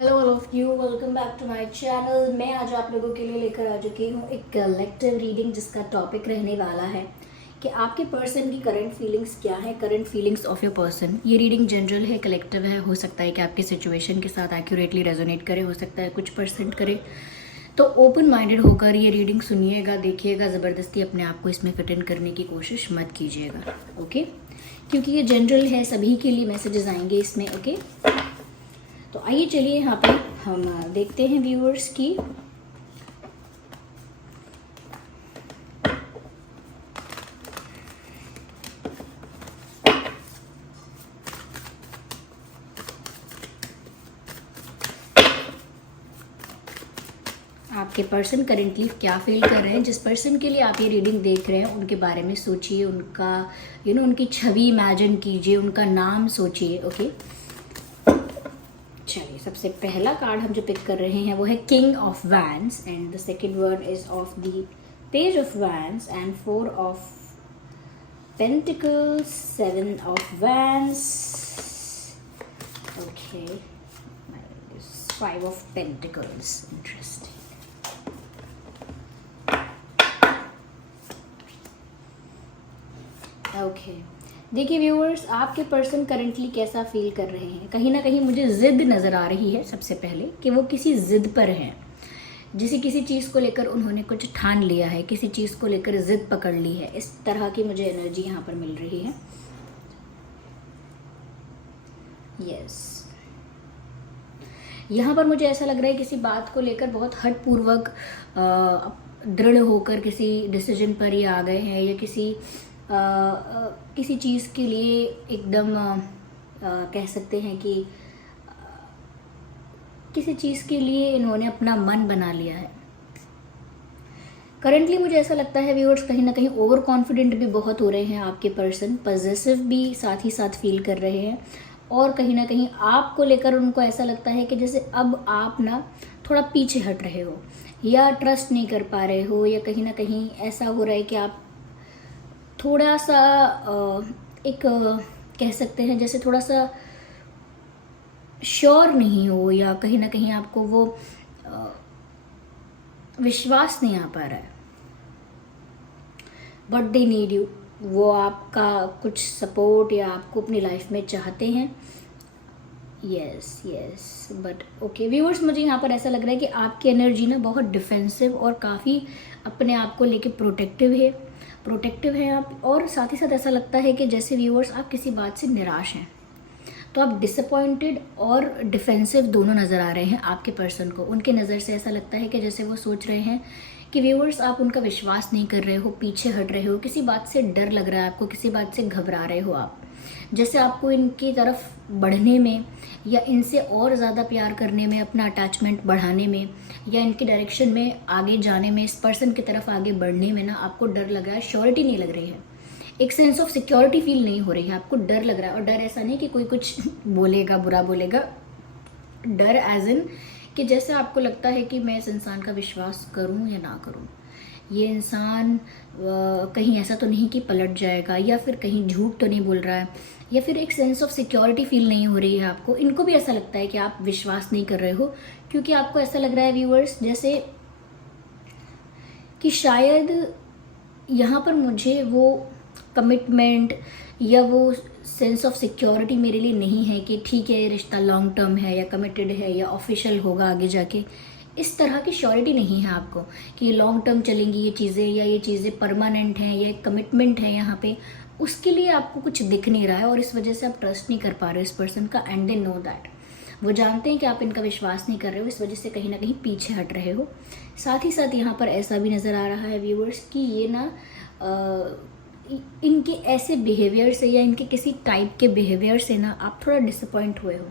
Hello all of you, welcome back to my channel. मैं आज आप लोगों के लिए लेकर आ चुकी हूँ एक कलेक्टिव रीडिंग जिसका टॉपिक रहने वाला है कि आपके पर्सन की करंट फीलिंग्स क्या है, current feelings of your person. ये रीडिंग जनरल है, कलेक्टिव है। हो सकता है कि आपकी सिचुएशन के साथ एक्यूरेटली रेजोनेट करे, हो सकता है कुछ परसेंट करे। तो ओपन माइंडेड होकर ये रीडिंग सुनिएगा, देखिएगा। ज़बरदस्ती अपने आप को इसमें फिट इन करने की कोशिश मत कीजिएगा, ओके? क्योंकि ये जनरल है, सभी के लिए मैसेजेस आएंगे इसमें, ओके? तो आइए चलिए यहाँ पे हम देखते हैं व्यूअर्स की आपके पर्सन करेंटली क्या फील कर रहे हैं। जिस पर्सन के लिए आप ये रीडिंग देख रहे हैं उनके बारे में सोचिए, उनका उनकी छवि इमेजिन कीजिए, उनका नाम सोचिए, ओके? चलिए, सबसे पहला कार्ड हम जो पिक कर रहे हैं वो है king of wands and the second one is of the page of wands and four of pentacles, seven of wands, okay, five of pentacles. Interesting. Okay, देखिए व्यूअर्स, आपके पर्सन करंटली कैसा फील कर रहे हैं। कहीं ना कहीं मुझे जिद नज़र आ रही है सबसे पहले कि वो किसी जिद पर हैं। किसी चीज़ को लेकर उन्होंने कुछ ठान लिया है, किसी चीज़ को लेकर जिद पकड़ ली है। इस तरह की मुझे एनर्जी यहाँ पर मिल रही है। यस, यहाँ पर मुझे ऐसा लग रहा है किसी बात को लेकर बहुत हठपूर्वक दृढ़ होकर किसी डिसीजन पर ही आ गए हैं, या किसी चीज़ के लिए एकदम कह सकते हैं कि किसी चीज़ के लिए इन्होंने अपना मन बना लिया है। करंटली मुझे ऐसा लगता है व्यूअर्स, कहीं ना कहीं ओवर कॉन्फिडेंट भी बहुत हो रहे हैं आपके पर्सन, पॉजेसिव भी साथ ही साथ फील कर रहे हैं। और कहीं ना कहीं आपको लेकर उनको ऐसा लगता है कि जैसे अब आप ना थोड़ा पीछे हट रहे हो, या ट्रस्ट नहीं कर पा रहे हो, या कहीं ना कहीं ऐसा हो रहा है कि आप थोड़ा सा कह सकते हैं जैसे थोड़ा सा श्योर नहीं हो, या कहीं ना कहीं आपको वो विश्वास नहीं आ पा रहा है। बट दे नीड यू, वो आपका कुछ सपोर्ट या आपको अपनी लाइफ में चाहते हैं। यस, बट ओके व्यूअर्स, मुझे यहाँ पर ऐसा लग रहा है कि आपकी एनर्जी ना बहुत डिफेंसिव और काफ़ी अपने आप को लेके प्रोटेक्टिव है आप। और साथ ही साथ ऐसा लगता है कि जैसे व्यूअर्स आप किसी बात से निराश हैं, तो आप डिसअपॉइंटेड और डिफेंसिव दोनों नज़र आ रहे हैं आपके पर्सन को। उनके नज़र से ऐसा लगता है कि जैसे वो सोच रहे हैं कि व्यूअर्स आप उनका विश्वास नहीं कर रहे हो, पीछे हट रहे हो, किसी बात से डर लग रहा है आपको, किसी बात से घबरा रहे हो आप। जैसे आपको इनकी तरफ बढ़ने में, या इनसे और ज़्यादा प्यार करने में, अपना अटैचमेंट बढ़ाने में, या इनकी डायरेक्शन में आगे जाने में, इस पर्सन की तरफ आगे बढ़ने में ना आपको डर लग रहा है, श्योरिटी नहीं लग रही है, एक सेंस ऑफ सिक्योरिटी फील नहीं हो रही है, आपको डर लग रहा है। और डर ऐसा नहीं कि कोई कुछ बोलेगा, बुरा बोलेगा, डर एज इन कि जैसे आपको लगता है कि मैं इस इंसान का विश्वास करूं या ना करूं, ये इंसान कहीं ऐसा तो नहीं कि पलट जाएगा, या फिर कहीं झूठ तो नहीं बोल रहा है, या फिर एक सेंस ऑफ सिक्योरिटी फील नहीं हो रही है आपको। इनको भी ऐसा लगता है कि आप विश्वास नहीं कर रहे हो, क्योंकि आपको ऐसा लग रहा है व्यूअर्स जैसे कि शायद यहाँ पर मुझे वो कमिटमेंट या वो सेंस ऑफ सिक्योरिटी मेरे लिए नहीं है कि ठीक है ये रिश्ता लॉन्ग टर्म है, या कमिटेड है, या ऑफिशियल होगा आगे जाके। इस तरह की श्योरिटी नहीं है आपको कि ये लॉन्ग टर्म चलेंगी ये चीज़ें, या ये चीज़ें परमानेंट हैं, या एक कमिटमेंट है यहाँ पे। उसके लिए आपको कुछ दिख नहीं रहा है, और इस वजह से आप ट्रस्ट नहीं कर पा रहे हो इस पर्सन का। एंड दे नो दैट, वो जानते हैं कि आप इनका विश्वास नहीं कर रहे हो, इस वजह से कहीं ना कहीं पीछे हट रहे हो। साथ ही साथ यहाँ पर ऐसा भी नज़र आ रहा है व्यूअर्स कि ये ना इनके ऐसे बिहेवियर से, या इनके किसी टाइप के बिहेवियर से ना आप थोड़ा डिसअपॉइंट हुए हो,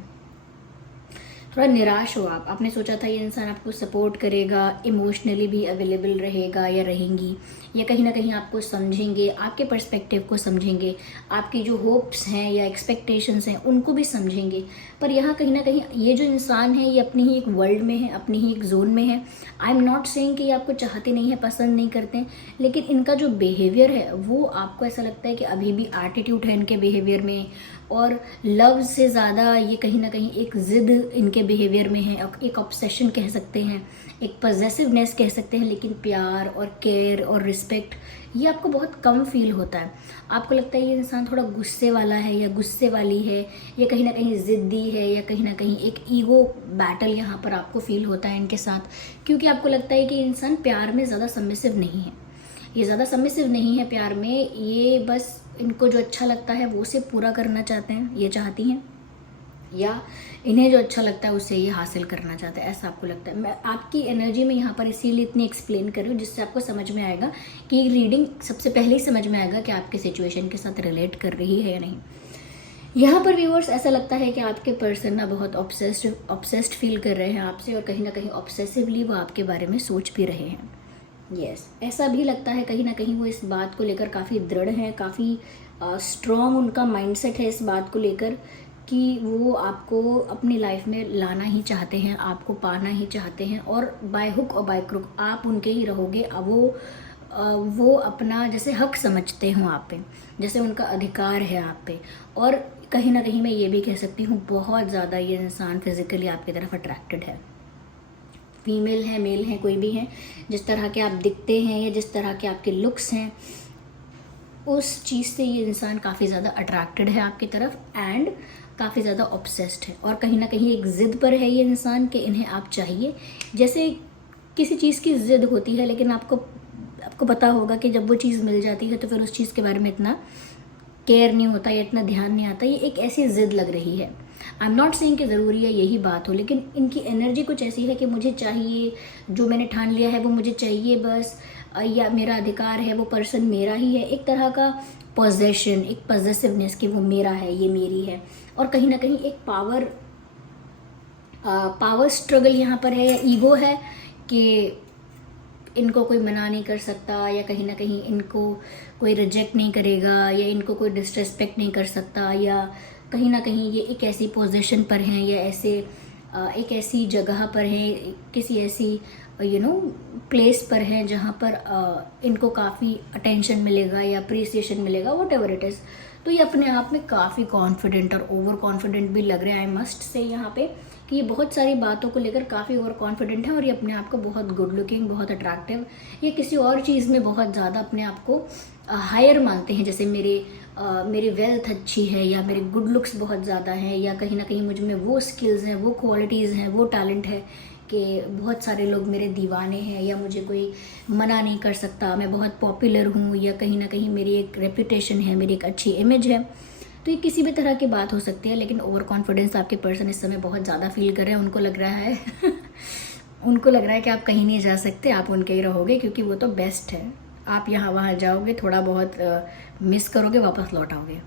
थोड़ा निराश हो आप। आपने सोचा था ये इंसान आपको सपोर्ट करेगा, इमोशनली भी अवेलेबल रहेगा या रहेंगी, या कहीं ना कहीं आपको समझेंगे, आपके पर्सपेक्टिव को समझेंगे, आपकी जो होप्स हैं या एक्सपेक्टेशंस हैं उनको भी समझेंगे। पर यहाँ कहीं ना कहीं ये जो इंसान है ये अपनी ही एक वर्ल्ड में है, अपनी ही एक जोन में है। आई एम नॉट सेइंग कि ये आपको चाहते नहीं है, पसंद नहीं करते हैं, लेकिन इनका जो बिहेवियर है वो आपको ऐसा लगता है कि अभी भी एटीट्यूड है इनके बिहेवियर में, और लव से ज़्यादा ये कहीं ना कहीं एक ज़िद इनके बिहेवियर में है, एक ऑब्सेशन कह सकते हैं, एक पजेसिवनेस कह सकते हैं। लेकिन प्यार और केयर और रिस्पेक्ट ये आपको बहुत कम फील होता है। आपको लगता है ये इंसान थोड़ा गुस्से वाला है या गुस्से वाली है, या कहीं ना कहीं ज़िद्दी है, या कहीं ना कहीं एक ईगो बैटल यहाँ पर आपको फील होता है इनके साथ, क्योंकि आपको लगता है कि ये इंसान प्यार में ज़्यादा सबमिसिव नहीं है। ये ज़्यादा सबमिसिव नहीं है प्यार में, ये बस इनको जो अच्छा लगता है वो से पूरा करना चाहते हैं, ये चाहती हैं, या इन्हें जो अच्छा लगता है उससे ये हासिल करना चाहते हैं, ऐसा आपको लगता है। मैं आपकी एनर्जी में यहाँ पर इसीलिए इतनी एक्सप्लेन कर रही हूँ जिससे आपको समझ में आएगा कि रीडिंग सबसे पहले ही समझ में आएगा कि आपके सिचुएशन के साथ रिलेट कर रही है या नहीं। यहाँ पर व्यूअर्स ऐसा लगता है कि आपके पर्सन ना बहुत ऑब्सेस्ड फील कर रहे हैं आपसे, और कहीं ना कहीं ऑब्सेसिवली वो आपके बारे में सोच भी रहे हैं। ऐसा भी लगता है कहीं ना कहीं वो इस बात को लेकर काफ़ी दृढ़ हैं, काफ़ी स्ट्रॉन्ग उनका माइंडसेट है इस बात को लेकर कि वो आपको अपनी लाइफ में लाना ही चाहते हैं, आपको पाना ही चाहते हैं, और बाय हुक और बाय क्रुक आप उनके ही रहोगे। अब वो अपना जैसे हक समझते हो आप पे, जैसे उनका अधिकार है आप पे। और कहीं ना कहीं मैं ये भी कह सकती हूँ बहुत ज़्यादा ये इंसान फिजिकली आपकी तरफ अट्रैक्टेड है। फीमेल है, मेल है, कोई भी है, जिस तरह के आप दिखते हैं या जिस तरह के आपके लुक्स हैं, उस चीज़ से ये इंसान काफ़ी ज़्यादा अट्रैक्टेड है आपकी तरफ, एंड काफ़ी ज़्यादा ऑब्सेस्ड है। और कहीं ना कहीं एक ज़िद पर है ये इंसान कि इन्हें आप चाहिए। जैसे किसी चीज़ की ज़िद होती है, लेकिन आपको पता होगा कि जब वो चीज़ मिल जाती है तो फिर उस चीज़ के बारे में इतना केयर नहीं होता या इतना ध्यान नहीं आता। ये एक ऐसी ज़िद लग रही है। आई एम नॉट सेइंग कि ज़रूरी है यही बात हो, लेकिन इनकी एनर्जी कुछ ऐसी है कि मुझे चाहिए, जो मैंने ठान लिया है वो मुझे चाहिए बस, या मेरा अधिकार है, वो पर्सन मेरा ही है। एक तरह का पोजेशन, एक पजेसिवनेस कि वो मेरा है, ये मेरी है। और कहीं ना कहीं एक पावर स्ट्रगल यहाँ पर है, या ईगो है कि इनको कोई मना नहीं कर सकता, या कहीं ना कहीं इनको कोई रिजेक्ट नहीं करेगा, या इनको कोई डिसरिस्पेक्ट नहीं कर सकता, या कहीं ना कहीं ये एक ऐसी पोजीशन पर हैं, या एक ऐसी जगह पर हैं, किसी ऐसी प्लेस पर हैं जहाँ पर इनको काफ़ी अटेंशन मिलेगा या अप्रिसिएशन मिलेगा, वॉट एवर इट इज़। तो ये अपने आप में काफ़ी कॉन्फिडेंट और ओवर कॉन्फिडेंट भी लग रहे हैं। आई मस्ट से यहाँ पे कि ये बहुत सारी बातों को लेकर काफ़ी ओवर कॉन्फिडेंट है, और ये अपने आप को बहुत गुड लुकिंग, बहुत अट्रैक्टिव, ये किसी और चीज़ में बहुत ज़्यादा अपने आप को हायर मानते हैं। जैसे मेरी वेल्थ अच्छी है, या मेरे गुड लुक्स बहुत ज़्यादा हैं, या कहीं ना कहीं मुझ में वो स्किल्स हैं, वो क्वालिटीज़ हैं, वो टैलेंट है कि बहुत सारे लोग मेरे दीवाने हैं, या मुझे कोई मना नहीं कर सकता, मैं बहुत पॉपुलर हूँ, या कहीं ना कहीं मेरी एक रेपुटेशन है, मेरी एक अच्छी इमेज है। तो ये किसी भी तरह की बात हो सकती है, लेकिन ओवर कॉन्फिडेंस आपके पर्सन इस समय बहुत ज़्यादा फील कर रहे हैं। उनको लग रहा है उनको लग रहा है कि आप कहीं नहीं जा सकते, आप उनके ही रहोगे, क्योंकि वो तो बेस्ट है। आप यहाँ वहाँ जाओगे, थोड़ा बहुत मिस करोगे, वापस लौट आओगे,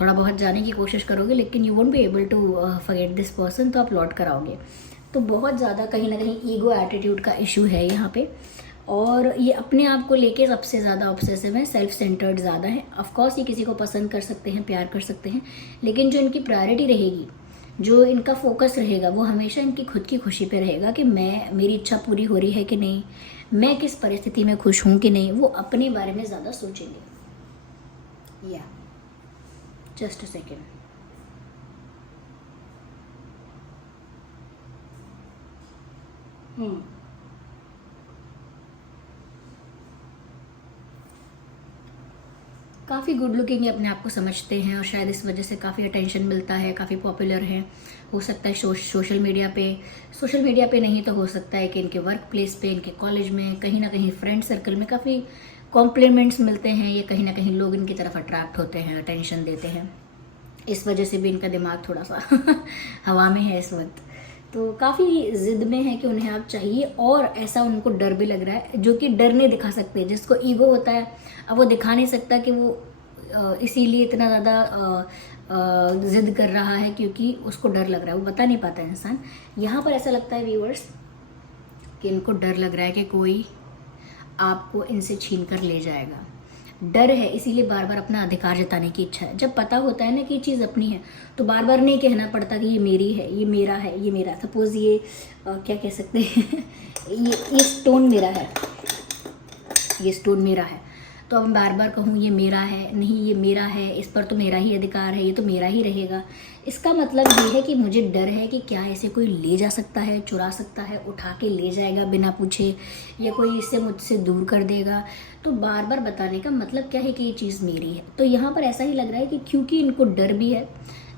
थोड़ा बहुत जाने की कोशिश करोगे, लेकिन you won't be able to forget this person, तो आप लौट कर आओगे। तो बहुत ज़्यादा कहीं ना कहीं ईगो एटीट्यूड का इशू है यहाँ पे, और ये अपने आप को लेके सबसे ज़्यादा ऑब्सेसिव है, सेल्फ सेंटर्ड ज़्यादा है। ऑफकोर्स ये किसी को पसंद कर सकते हैं, प्यार कर सकते हैं, लेकिन जो इनकी प्रायोरिटी रहेगी, जो इनका फोकस रहेगा, वो हमेशा इनकी खुद की खुशी पे रहेगा कि मेरी इच्छा पूरी हो रही है कि नहीं, मैं किस परिस्थिति में खुश हूँ कि नहीं। वो अपने बारे में ज़्यादा सोचेंगे। या जस्ट अ सेकेंड। काफ़ी गुड लुकिंग है, अपने आप को समझते हैं, और शायद इस वजह से काफ़ी अटेंशन मिलता है, काफ़ी पॉपुलर हैं। हो सकता है सोशल मीडिया पे नहीं तो हो सकता है कि इनके वर्क प्लेस पे, इनके कॉलेज में, कहीं ना कहीं फ्रेंड सर्कल में काफ़ी कॉम्प्लीमेंट्स मिलते हैं, या कहीं ना कहीं लोग इनकी तरफ अट्रैक्ट होते हैं, अटेंशन देते हैं। इस वजह से भी इनका दिमाग थोड़ा सा हवा में है इस वक्त। तो काफ़ी ज़िद में है कि उन्हें आप चाहिए, और ऐसा उनको डर भी लग रहा है, जो कि डर नहीं दिखा सकते। जिसको ईगो होता है, अब वो दिखा नहीं सकता कि वो इसीलिए इतना ज़्यादा ज़िद कर रहा है, क्योंकि उसको डर लग रहा है, वो बता नहीं पाता इंसान। यहाँ पर ऐसा लगता है व्यूअर्स कि इनको डर लग रहा है कि कोई आपको इनसे छीन कर ले जाएगा। डर है, इसीलिए बार बार अपना अधिकार जताने की इच्छा है। जब पता होता है ना कि ये चीज़ अपनी है, तो बार बार नहीं कहना पड़ता कि ये मेरी है, ये मेरा है, ये मेरा। सपोज ये क्या कह सकते हैं ये स्टोन मेरा है, ये स्टोन मेरा है। तो अब मैं बार बार कहूँ ये मेरा है, नहीं ये मेरा है, इस पर तो मेरा ही अधिकार है, ये तो मेरा ही रहेगा, इसका मतलब ये है कि मुझे डर है कि क्या इसे कोई ले जा सकता है, चुरा सकता है, उठा के ले जाएगा बिना पूछे, या कोई इसे मुझसे दूर कर देगा। तो बार बार बताने का मतलब क्या है कि ये चीज़ मेरी है। तो यहाँ पर ऐसा ही लग रहा है कि क्योंकि इनको डर भी है,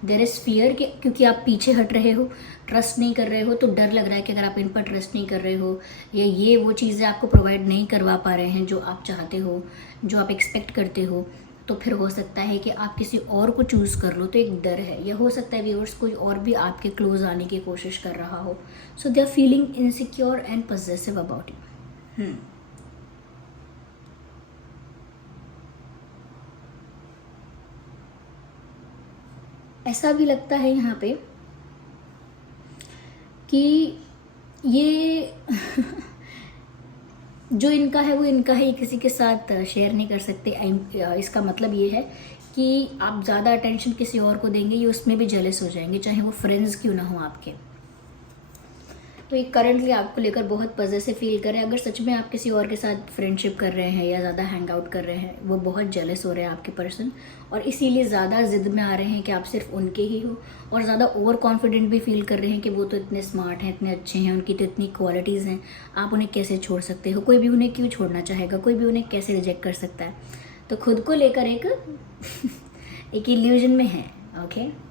देयर इज़ फियर, कि क्योंकि आप पीछे हट रहे हो, ट्रस्ट नहीं कर रहे हो, तो डर लग रहा है कि अगर आप इन पर ट्रस्ट नहीं कर रहे हो, या ये वो चीज़ें आपको प्रोवाइड नहीं करवा पा रहे हैं जो आप चाहते हो, जो आप एक्सपेक्ट करते हो, तो फिर हो सकता है कि आप किसी और को चूज़ कर लो। तो एक डर है, या हो सकता है व्यूअर्स कोई और भी आपके क्लोज आने की कोशिश कर रहा हो। So they are feeling insecure and possessive about you. ऐसा भी लगता है यहाँ पे कि ये जो इनका है वो इनका है, ये किसी के साथ शेयर नहीं कर सकते। इसका मतलब ये है कि आप ज़्यादा अटेंशन किसी और को देंगे, ये उसमें भी जेलस हो जाएंगे, चाहे वो फ्रेंड्स क्यों ना हो आपके। तो ये करंटली आपको लेकर बहुत पॉजेसिव फील कर रहे हैं। अगर सच में आप किसी और के साथ फ्रेंडशिप कर रहे हैं या ज़्यादा हैंग आउट कर रहे हैं, वो बहुत जेलस हो रहे हैं आपके पर्सन, और इसीलिए ज़्यादा ज़िद में आ रहे हैं कि आप सिर्फ उनके ही हो, और ज़्यादा ओवर कॉन्फिडेंट भी फील कर रहे हैं कि वो तो इतने स्मार्ट हैं, इतने अच्छे हैं, उनकी तो इतनी क्वालिटीज़ हैं, आप उन्हें कैसे छोड़ सकते हो, कोई भी उन्हें क्यों छोड़ना चाहेगा, कोई भी उन्हें कैसे रिजेक्ट कर सकता है। तो खुद को लेकर एक इल्यूजन में है। ओके,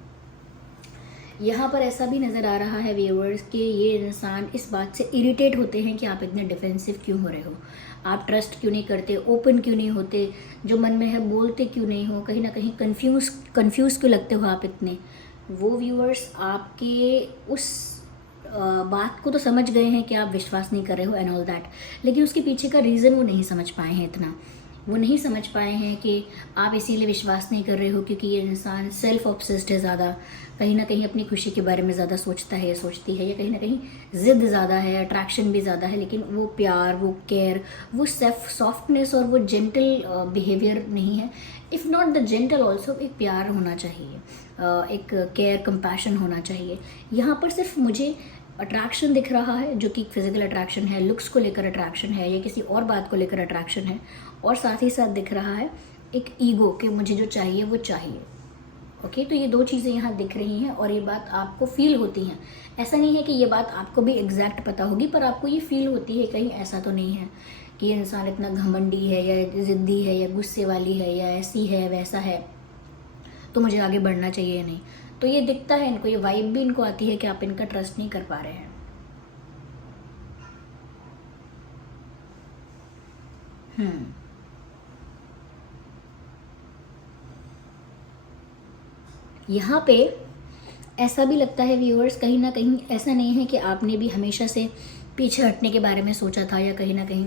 यहाँ पर ऐसा भी नज़र आ रहा है व्यूअर्स कि ये इंसान इस बात से इरिटेट होते हैं कि आप इतने डिफेंसिव क्यों हो रहे हो, आप ट्रस्ट क्यों नहीं करते, ओपन क्यों नहीं होते, जो मन में है बोलते क्यों नहीं हो, कहीं ना कहीं कंफ्यूज क्यों लगते हो आप इतने। वो व्यूअर्स आपके उस बात को तो समझ गए हैं कि आप विश्वास नहीं कर रहे हो एंड ऑल दैट, लेकिन उसके पीछे का रीज़न वो नहीं समझ पाए हैं इतना। वो नहीं समझ पाए हैं कि आप इसीलिए विश्वास नहीं कर रहे हो क्योंकि ये इंसान सेल्फ ऑब्सेस्ड है ज़्यादा, कहीं ना कहीं अपनी खुशी के बारे में ज़्यादा सोचता है या सोचती है, या कहीं ना कहीं ज़िद ज़्यादा है, अट्रैक्शन भी ज़्यादा है, लेकिन वो प्यार, वो केयर, वो सॉफ्टनेस और वो जेंटल बिहेवियर नहीं है। If not the gentle also, एक प्यार होना चाहिए, एक केयर कंपैशन होना चाहिए। यहाँ पर सिर्फ मुझे अट्रैक्शन दिख रहा है, जो कि फिजिकल अट्रैक्शन है, लुक्स को लेकर अट्रैक्शन है, या किसी और बात को लेकर अट्रैक्शन है, और साथ ही साथ दिख रहा है एक ईगो कि मुझे जो चाहिए वो चाहिए। ओके, तो ये दो चीज़ें यहाँ दिख रही हैं और ये बात आपको फील होती हैं। ऐसा नहीं है कि ये बात आपको भी एग्जैक्ट पता होगी, पर आपको ये फील होती है कहीं ऐसा तो नहीं है कि ये इंसान इतना घमंडी है या ज़िद्दी है या गुस्से वाली है या ऐसी है वैसा है, तो मुझे आगे बढ़ना चाहिए नहीं। तो ये दिखता है इनको, ये वाइब भी इनको आती है कि आप इनका ट्रस्ट नहीं कर पा रहे हैं। यहाँ पे ऐसा भी लगता है व्यूअर्स, कहीं ना कहीं ऐसा नहीं है कि आपने भी हमेशा से पीछे हटने के बारे में सोचा था, या कहीं ना कहीं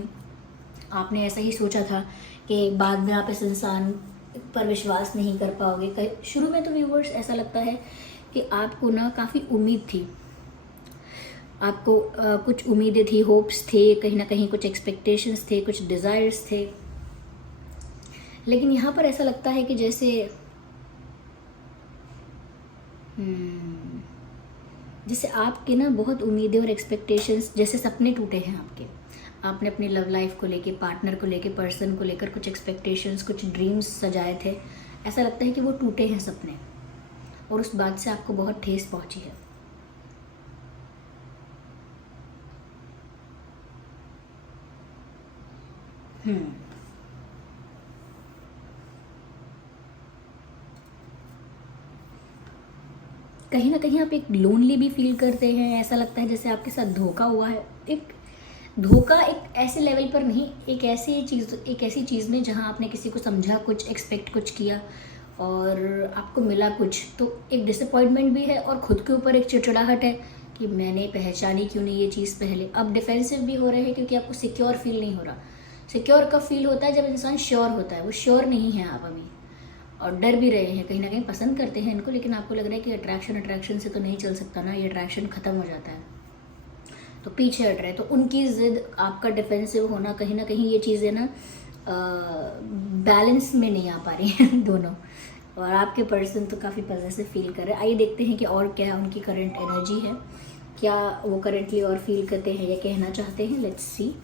आपने ऐसा ही सोचा था कि बाद में आप इस इंसान पर विश्वास नहीं कर पाओगे। शुरू में तो व्यूअर्स ऐसा लगता है कि आपको ना काफ़ी उम्मीद थी, आपको कुछ उम्मीदें थी, होप्स थे, कहीं ना कहीं कुछ एक्सपेक्टेशंस थे, कुछ डिज़ायर्स थे, लेकिन यहाँ पर ऐसा लगता है कि जैसे आपके ना बहुत उम्मीदें और एक्सपेक्टेशंस, जैसे सपने टूटे हैं आपके। आपने अपनी लव लाइफ को लेके, पार्टनर को लेके, पर्सन को लेकर कुछ एक्सपेक्टेशंस, कुछ ड्रीम्स सजाए थे। ऐसा लगता है कि वो टूटे हैं सपने, और उस बात से आपको बहुत ठेस पहुंची है। कहीं ना कहीं आप एक लोनली भी फील करते हैं। ऐसा लगता है जैसे आपके साथ धोखा हुआ है। एक धोखा एक ऐसे लेवल पर नहीं, एक ऐसी चीज़ में जहाँ आपने किसी को समझा, कुछ एक्सपेक्ट कुछ किया और आपको मिला कुछ, तो एक डिसअपॉइंटमेंट भी है और खुद के ऊपर एक चिड़चिड़ाहट है कि मैंने पहचानी क्यों नहीं ये चीज़ पहले। अब डिफेंसिव भी हो रहे हैं क्योंकि आपको सिक्योर फील नहीं हो रहा। सिक्योर कब फील होता है? जब इंसान श्योर होता है। वो श्योर नहीं है आप अभी, और डर भी रहे हैं। कहीं ना कहीं पसंद करते हैं इनको, लेकिन आपको लग रहा है कि अट्रैक्शन से तो नहीं चल सकता ना, ये अट्रैक्शन ख़त्म हो जाता है, तो पीछे हट रहे हैं। तो उनकी ज़िद, आपका डिफेंसिव होना, कहीं ना कहीं ये चीज़ें ना बैलेंस में नहीं आ पा रही हैं दोनों, और आपके पर्सन तो काफ़ी पॉजिटिव फील कर रहे हैं। आइए देखते हैं कि और क्या उनकी करंट एनर्जी है, क्या वो करंटली और फील करते हैं या कहना चाहते हैं। Let's see.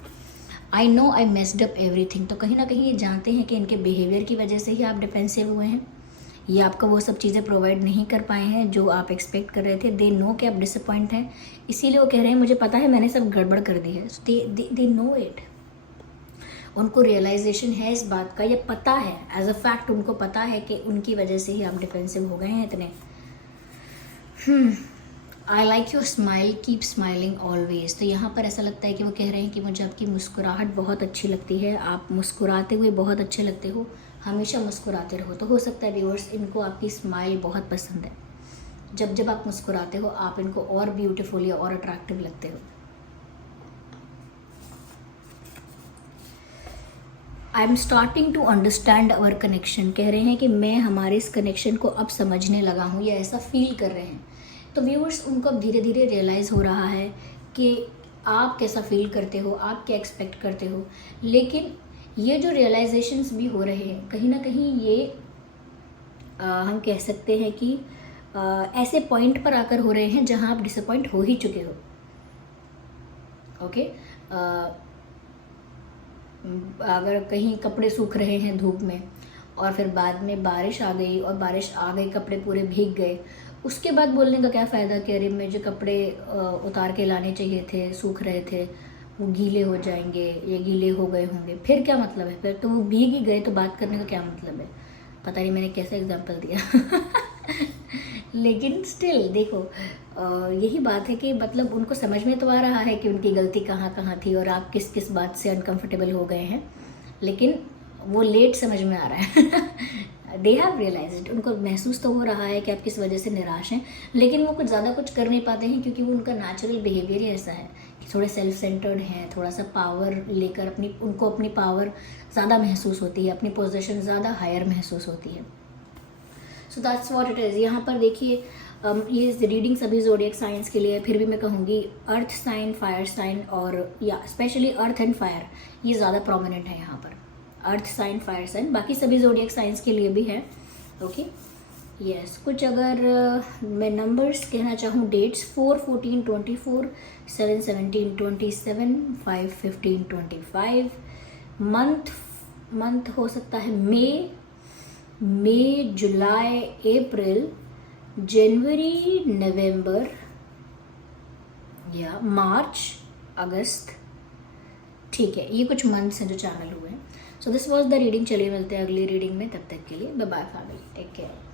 I know I messed up everything. तो कहीं ना कहीं ये जानते हैं कि इनके बिहेवियर की वजह से ही आप डिफेंसिव हुए हैं, ये आपको वो सब चीज़ें प्रोवाइड नहीं कर पाए हैं जो आप एक्सपेक्ट कर रहे थे। दे नो कि आप डिसअपॉइंट हैं, इसीलिए वो कह रहे हैं मुझे पता है मैंने सब गड़बड़ कर दी है। दे नो इट, उनको रियलाइजेशन है इस बात का, ये पता है एज अ फैक्ट, उनको पता है कि उनकी वजह से ही आप डिफेंसिव हो गए हैं इतने। I like your smile, keep smiling always. तो यहाँ पर ऐसा लगता है कि वो कह रहे हैं कि मुझे आपकी मुस्कुराहट बहुत अच्छी लगती है, आप मुस्कुराते हुए बहुत अच्छे लगते हो, हमेशा मुस्कुराते रहो। तो हो सकता है व्यूअर्स इनको आपकी स्माइल बहुत पसंद है, जब जब आप मुस्कुराते हो आप इनको और ब्यूटीफुल या और अट्रैक्टिव लगते हो। I am starting to understand our connection, कह रहे हैं कि मैं हमारे इस कनेक्शन को अब समझने लगा हूँ, या ऐसा फील कर रहे हैं। तो व्यूअर्स उनको अब धीरे धीरे रियलाइज़ हो रहा है कि आप कैसा फील करते हो, आप क्या एक्सपेक्ट करते हो। लेकिन ये जो रियलाइजेशंस भी हो रहे हैं कहीं ना कहीं ये हम कह सकते हैं कि ऐसे पॉइंट पर आकर हो रहे हैं जहां आप डिसअपॉइंट हो ही चुके हो। ओके, अगर कहीं कपड़े सूख रहे हैं धूप में और फिर बाद में बारिश आ गई और बारिश आ गई कपड़े पूरे भीग गए, उसके बाद बोलने का क्या फ़ायदा कि अरे मुझे कपड़े उतार के लाने चाहिए थे, सूख रहे थे, वो गीले हो जाएंगे या गीले हो गए होंगे, फिर क्या मतलब है, फिर तो वो भीग ही गए तो बात करने का क्या मतलब है। पता नहीं मैंने कैसा एग्जाम्पल दिया लेकिन स्टिल देखो यही बात है कि मतलब उनको समझ में तो आ रहा है कि उनकी गलती कहाँ कहाँ थी और आप किस किस बात से अनकंफर्टेबल हो गए हैं, लेकिन वो लेट समझ में आ रहा है दे हैव रियलाइज्ड, उनको महसूस तो हो रहा है कि आप किस वजह से निराश हैं, लेकिन वो कुछ ज़्यादा कुछ कर नहीं पाते हैं क्योंकि वो उनका नेचुरल बिहेवियर ही ऐसा है कि थोड़े सेल्फ सेंटर्ड हैं, थोड़ा सा पावर लेकर उनको अपनी पावर ज़्यादा महसूस होती है, अपनी पोजीशन ज़्यादा हायर महसूस होती है। So that's what it is. यहाँ पर देखिए ये रीडिंग सभी ज़ोडिएक साइंस के लिए, फिर भी मैं कहूँगी अर्थ साइन, फायर साइन और या स्पेशली अर्थ एंड फायर ये ज़्यादा प्रोमिनेंट है यहाँ पर, अर्थ साइन, फायर साइन, बाकी सभी ज़ोडिएक साइंस के लिए भी है। ओके यस, कुछ अगर मैं नंबर्स कहना चाहूँ, डेट्स 4, 14, 24, 7, 17, 27, 5, 15, 25, मंथ हो सकता है मई, जुलाई, अप्रैल, जनवरी, नवंबर या मार्च, अगस्त। ठीक है, ये कुछ मंथ्स हैं जो चैनल हुए हैं। So this was the reading. चलिए मिलते हैं अगली रीडिंग में, तब तक के लिए bye bye family, take care.